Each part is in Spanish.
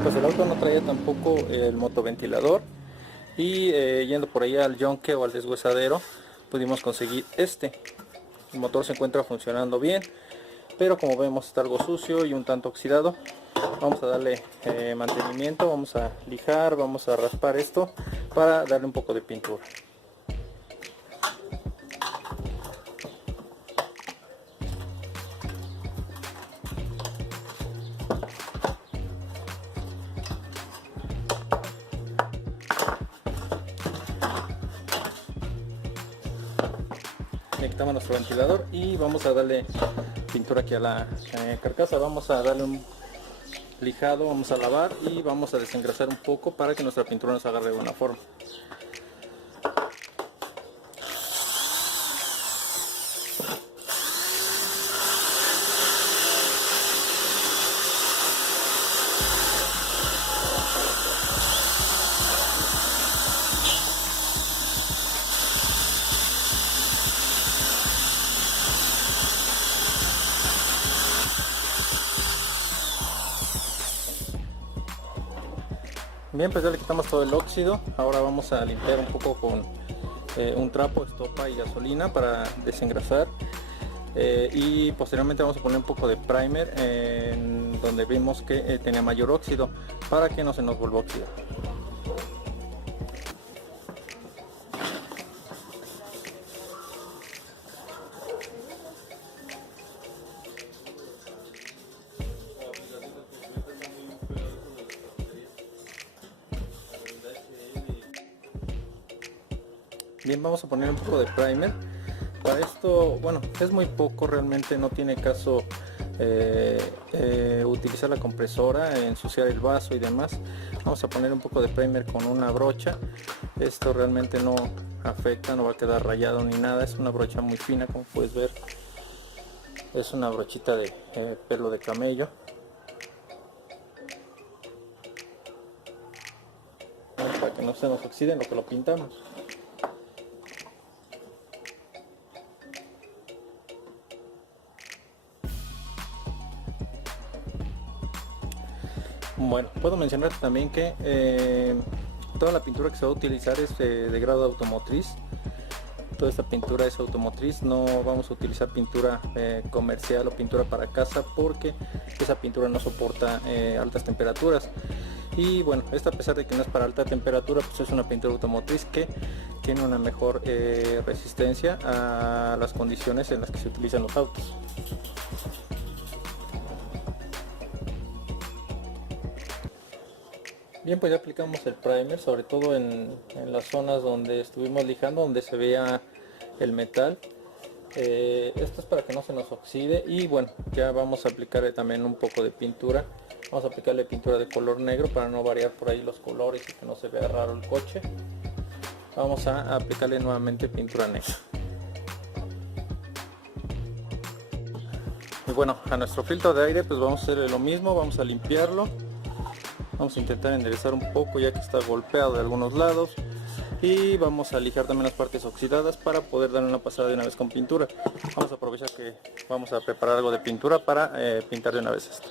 Bien, pues el auto no traía tampoco el motoventilador y yendo por ahí al yonque o al deshuesadero pudimos conseguir este. El motor se encuentra funcionando bien, pero como vemos está algo sucio y un tanto oxidado. Vamos a darle mantenimiento, vamos a lijar, vamos a raspar esto para darle un poco de pintura. Le quitamos nuestro ventilador y vamos a darle pintura aquí a la carcasa. Vamos a darle un lijado, vamos a lavar y vamos a desengrasar un poco para que nuestra pintura nos agarre de buena forma. Bien, pues ya le quitamos todo el óxido. Ahora vamos a limpiar un poco con un trapo, estopa y gasolina para desengrasar. Y posteriormente vamos a poner un poco de primer en donde vimos que tenía mayor óxido para que no se nos vuelva a oxidar. Bien, vamos a poner un poco de primer. Para esto, bueno, es muy poco, realmente no tiene caso utilizar la compresora, ensuciar el vaso y demás. Vamos a poner un poco de primer con una brocha. Esto realmente no afecta, no va a quedar rayado ni nada. Es una brocha muy fina, como puedes ver. Es una brochita de pelo de camello. Para que no se nos oxide en lo que lo pintamos. Bueno, puedo mencionar también que toda la pintura que se va a utilizar es de grado automotriz. Toda esta pintura es automotriz, no vamos a utilizar pintura comercial o pintura para casa porque esa pintura no soporta altas temperaturas. Y bueno, esta, a pesar de que no es para alta temperatura, pues es una pintura automotriz que tiene una mejor resistencia a las condiciones en las que se utilizan los autos. Bien, pues ya aplicamos el primer, sobre todo en las zonas donde estuvimos lijando, donde se vea el metal. Esto es para que no se nos oxide y bueno, ya vamos a aplicarle también un poco de pintura. Vamos a aplicarle pintura de color negro para no variar por ahí los colores y que no se vea raro el coche. Vamos a aplicarle nuevamente pintura negra. Y bueno, a nuestro filtro de aire pues vamos a hacer lo mismo, vamos a limpiarlo. Vamos a intentar enderezar un poco ya que está golpeado de algunos lados. Y vamos a lijar también las partes oxidadas para poder darle una pasada de una vez con pintura. Vamos a aprovechar que vamos a preparar algo de pintura para pintar de una vez esto.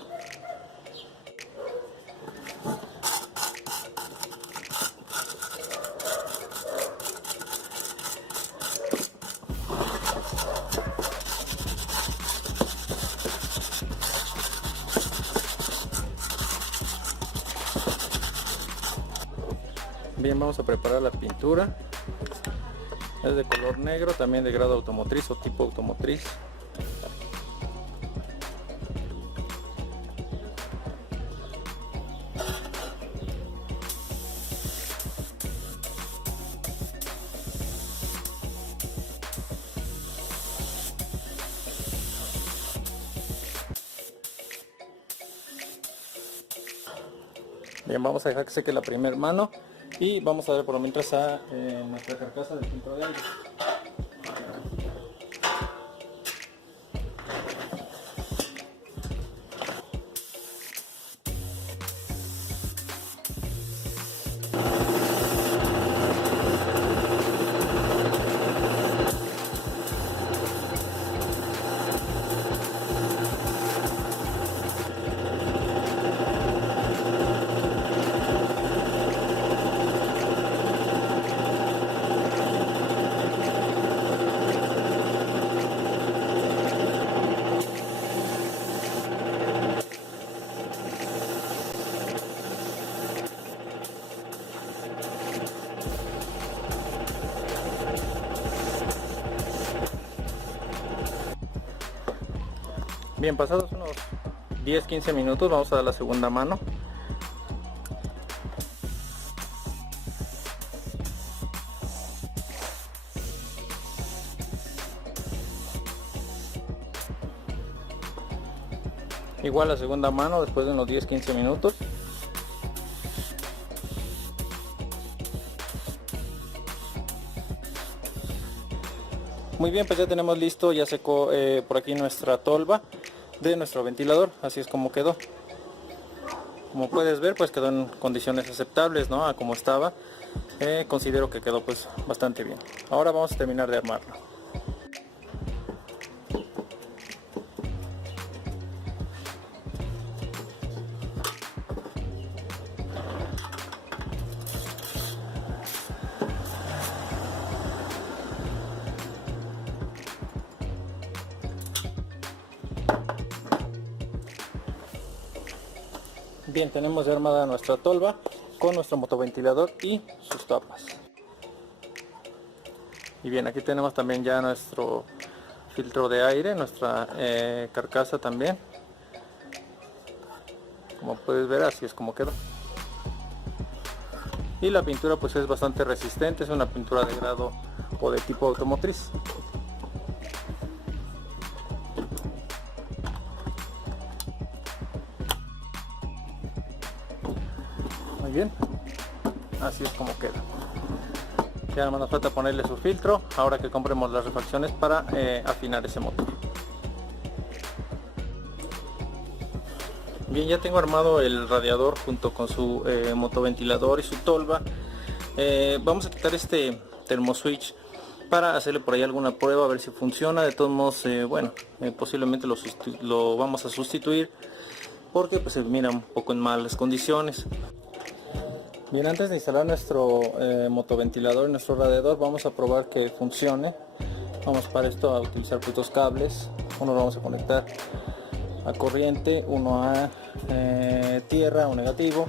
Bien, vamos a preparar la pintura. Es de color negro, también de grado automotriz o tipo automotriz. Bien, vamos a dejar que seque la primera mano y vamos a dar por lo mientras a nuestra carcasa del filtro de aire. Bien, pasados unos 10-15 minutos vamos a dar la segunda mano. Igual la segunda mano después de unos 10-15 minutos. Muy bien, pues ya tenemos listo, ya secó por aquí nuestra tolva de nuestro ventilador. Así es como quedó. Como puedes ver, pues quedó en condiciones aceptables, ¿no? A como estaba. Considero que quedó pues bastante bien. Ahora vamos a terminar de armarlo. Bien, tenemos ya armada nuestra tolva con nuestro motoventilador y sus tapas. Y bien, aquí tenemos también ya nuestro filtro de aire, nuestra carcasa también. Como puedes ver, así es como quedó. Y la pintura pues es bastante resistente, es una pintura de grado o de tipo automotriz. Muy bien, así es como queda. Ya nada más nos falta ponerle su filtro ahora que compremos las refacciones para afinar ese motor. Bien, ya tengo armado el radiador junto con su motoventilador y su tolva. Vamos a quitar este termoswitch para hacerle por ahí alguna prueba a ver si funciona. De todos modos, bueno, posiblemente lo vamos a sustituir porque pues se mira un poco en malas condiciones. Bien, antes de instalar nuestro motoventilador y nuestro radiador, vamos a probar que funcione. Vamos para esto a utilizar pues dos cables. Uno lo vamos a conectar a corriente, uno a tierra o negativo,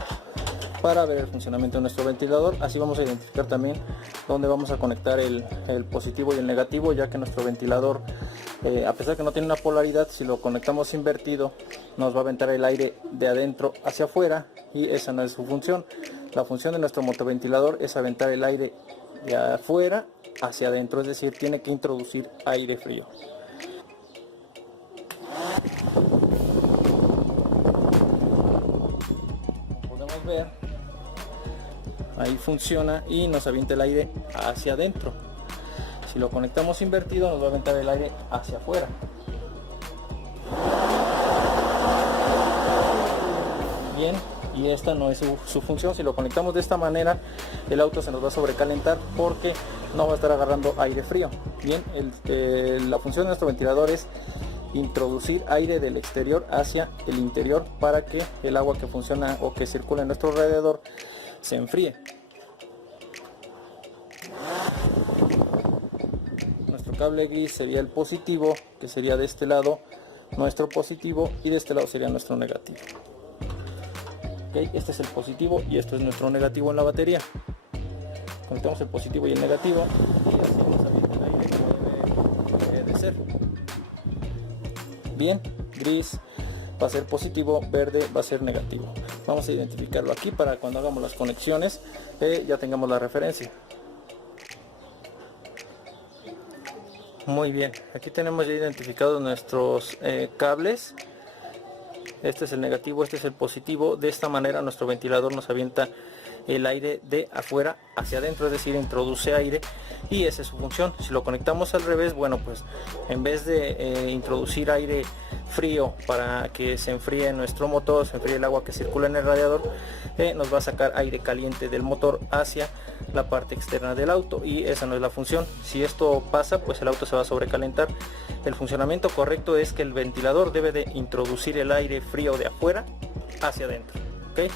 para ver el funcionamiento de nuestro ventilador. Así vamos a identificar también dónde vamos a conectar el positivo y el negativo, ya que nuestro ventilador, a pesar que no tiene una polaridad, si lo conectamos invertido nos va a aventar el aire de adentro hacia afuera, y esa no es su función. La función de nuestro motoventilador es aventar el aire de afuera hacia adentro, es decir, tiene que introducir aire frío. Como podemos ver, ahí funciona y nos avienta el aire hacia adentro. Si lo conectamos invertido nos va a aventar el aire hacia afuera. Bien, y esta no es su función. Si lo conectamos de esta manera, el auto se nos va a sobrecalentar porque no va a estar agarrando aire frío. Bien, la función de nuestro ventilador es introducir aire del exterior hacia el interior para que el agua que funciona o que circula en nuestro radiador se enfríe. Nuestro cable gris sería el positivo, que sería de este lado nuestro positivo, y de este lado sería nuestro negativo. Okay, este es el positivo y esto es nuestro negativo en la batería. Conectamos el positivo y el negativo y así nos avienta el aire como debe de ser. Bien, gris va a ser positivo, verde va a ser negativo. Vamos a identificarlo aquí para cuando hagamos las conexiones ya tengamos la referencia. Muy bien, aquí tenemos ya identificados nuestros cables. Este es el negativo, este es el positivo. De esta manera nuestro ventilador nos avienta el aire de afuera hacia adentro, es decir, introduce aire, y esa es su función. Si lo conectamos al revés, bueno, pues en vez de introducir aire frío para que se enfríe nuestro motor, se enfríe el agua que circula en el radiador, nos va a sacar aire caliente del motor hacia la parte externa del auto, y esa no es la función. Si esto pasa, pues el auto se va a sobrecalentar. El funcionamiento correcto es que el ventilador debe de introducir el aire frío de afuera hacia adentro, ¿okay?